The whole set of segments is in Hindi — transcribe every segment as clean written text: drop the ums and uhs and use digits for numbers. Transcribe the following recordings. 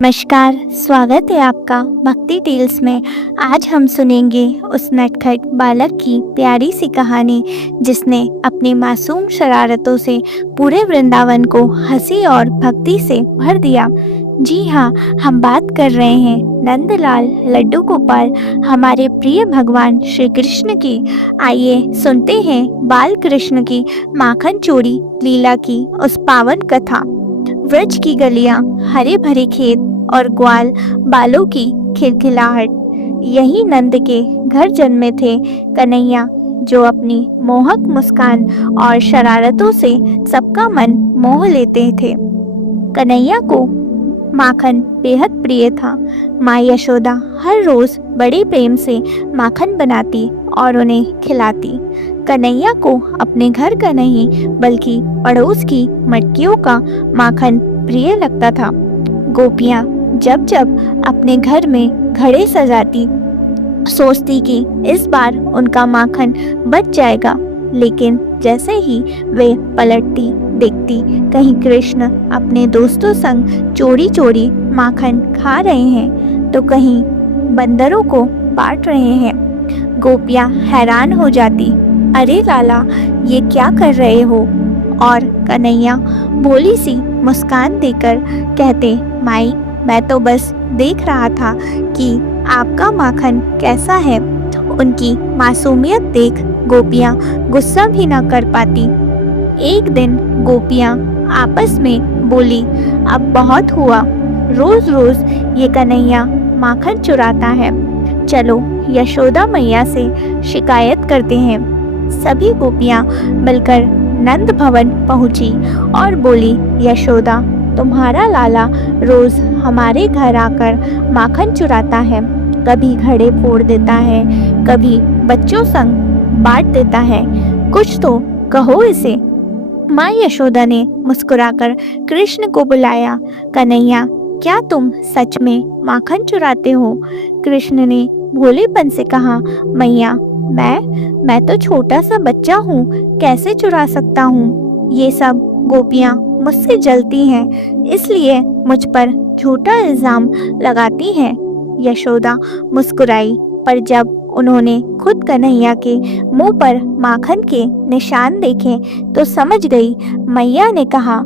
नमस्कार, स्वागत है आपका भक्ति टेल्स में। आज हम सुनेंगे उस नटखट बालक की प्यारी सी कहानी जिसने अपनी मासूम शरारतों से पूरे वृंदावन को हंसी और भक्ति से भर दिया। जी हाँ, हम बात कर रहे हैं नंदलाल लड्डू गोपाल, हमारे प्रिय भगवान श्री कृष्ण की। आइए सुनते हैं बाल कृष्ण की माखन चोरी लीला की उस पावन कथा। व्रज की गलियां, हरे भरे खेत और ग्वाल बालों की खिलखिलाहट, यही नंद के घर जन्मे थे कन्हैया, जो अपनी मोहक मुस्कान और शरारतों से सबका मन मोह लेते थे। कन्हैया को माखन बेहद प्रिय था। माँ यशोदा हर रोज बड़े प्रेम से माखन बनाती और उन्हें खिलाती। कन्हैया को अपने घर का नहीं बल्कि पड़ोस की मटकियों का माखन प्रिय लगता था। गोपियाँ जब जब अपने घर में घड़े सजाती, सोचती कि इस बार उनका माखन बच जाएगा, लेकिन जैसे ही वे पलटती देखती कहीं कृष्ण अपने दोस्तों संग चोरी चोरी माखन खा रहे हैं तो कहीं बंदरों को बांट रहे हैं। गोपियाँ हैरान हो जाती, अरे लाला, ये क्या कर रहे हो? और कन्हैया भोली सी मुस्कान देकर कहते, माई, मैं तो बस देख रहा था कि आपका माखन कैसा है। उनकी मासूमियत देख गोपियाँ गुस्सा भी न कर पाती। एक दिन गोपियाँ आपस में बोली, अब बहुत हुआ, रोज रोज ये कन्हैया माखन चुराता है, चलो यशोदा मैया से शिकायत करते हैं। सभी गोपियाँ मिलकर नंद भवन पहुंची और बोली, यशोदा, तुम्हारा लाला रोज हमारे घर आकर माखन चुराता है, कभी घड़े फोड़ देता है, कभी बच्चों संग बांट देता है, कुछ तो कहो इसे। माँ यशोदा ने मुस्कुराकर कृष्ण को बुलाया, कन्हैया, क्या तुम सच में माखन चुराते हो? कृष्ण ने भोलेपन से कहा, मैया, मैं तो छोटा सा बच्चा हूँ, कैसे चुरा सकता हूँ? ये सब गोपियाँ मुझसे जलती हैं, इसलिए मुझ पर झूठा इल्जाम लगाती हैं। यशोदा मुस्कुराई, पर जब उन्होंने खुद कन्हैया के मुंह पर माखन के निशान देखे तो समझ गई। मैया ने कहा,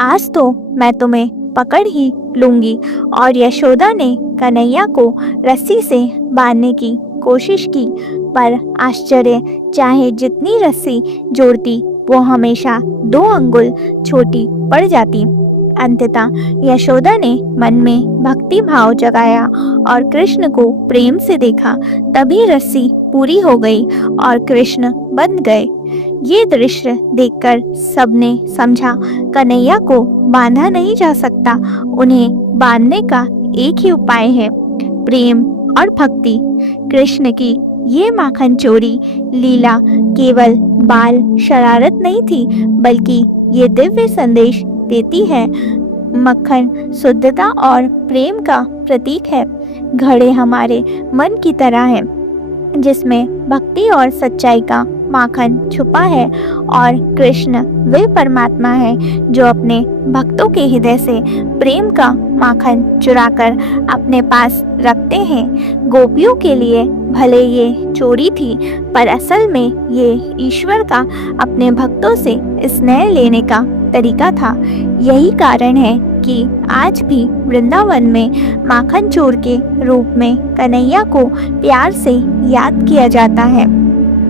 आज तो मैं तुम्हें पकड़ ही लूंगी। और यशोदा ने कन्हैया को रस्सी से बांधने की कोशिश की, पर आश्चर्य, चाहे जितनी रस्सी जोड़ती वो हमेशा 2 अंगुल छोटी पड़ जाती। अंततः यशोदा ने मन में भक्ति भाव जगाया और कृष्ण को प्रेम से देखा, तभी रस्सी पूरी हो गई और कृष्ण बंध गए। ये दृश्य देखकर सबने समझा कन्हैया को बांधा नहीं जा सकता, उन्हें बांधने का एक ही उपाय है, प्रेम और भक्ति। कृष्ण की ये माखन चोरी लीला केवल बाल शरारत नहीं थी, बल्कि ये दिव्य संदेश देती है, मक्खन शुद्धता और प्रेम का प्रतीक है। घड़े हमारे मन की तरह है, जिसमें भक्ति और सच्चाई का माखन छुपा है, और कृष्ण वे परमात्मा है जो अपने भक्तों के हृदय से प्रेम का माखन चुराकर अपने पास रखते हैं। गोपियों के लिए भले ये चोरी थी, पर असल में ये ईश्वर का अपने भक्तों से स्नेह लेने का तरीका था। यही कारण है कि आज भी वृंदावन में माखन चोर के रूप में कन्हैया को प्यार से याद किया जाता है।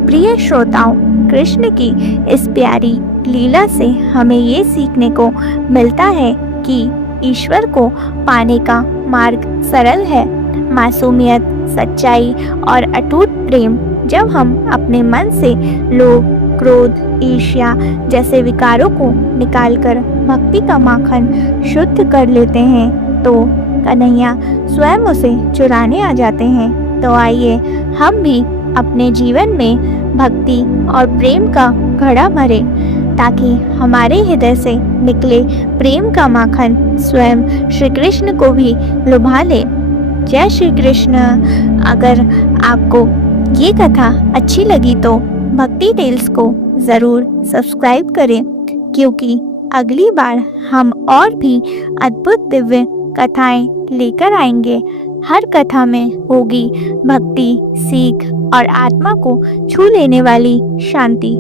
प्रिय श्रोताओं, कृष्ण की इस प्यारी लीला से हमें ये सीखने को मिलता है कि ईश्वर को पाने का मार्ग सरल है। मासूमियत, सच्चाई और अटूट प्रेम जब हम अपने मन से लोभ, क्रोध, ईर्ष्या जैसे विकारों को निकालकर भक्ति का माखन शुद्ध कर लेते हैं तो कन्हैया स्वयं उसे चुराने आ जाते हैं। तो आइए हम भी अपने जीवन में भक्ति और प्रेम का घड़ा भरें, ताकि हमारे हृदय से निकले प्रेम का माखन स्वयं श्री कृष्ण को भी लुभा ले। जय श्री कृष्ण। अगर आपको ये कथा अच्छी लगी तो भक्ति टेल्स को ज़रूर सब्सक्राइब करें, क्योंकि अगली बार हम और भी अद्भुत दिव्य कथाएं लेकर आएंगे। हर कथा में होगी भक्ति, सीख और आत्मा को छू लेने वाली शांति।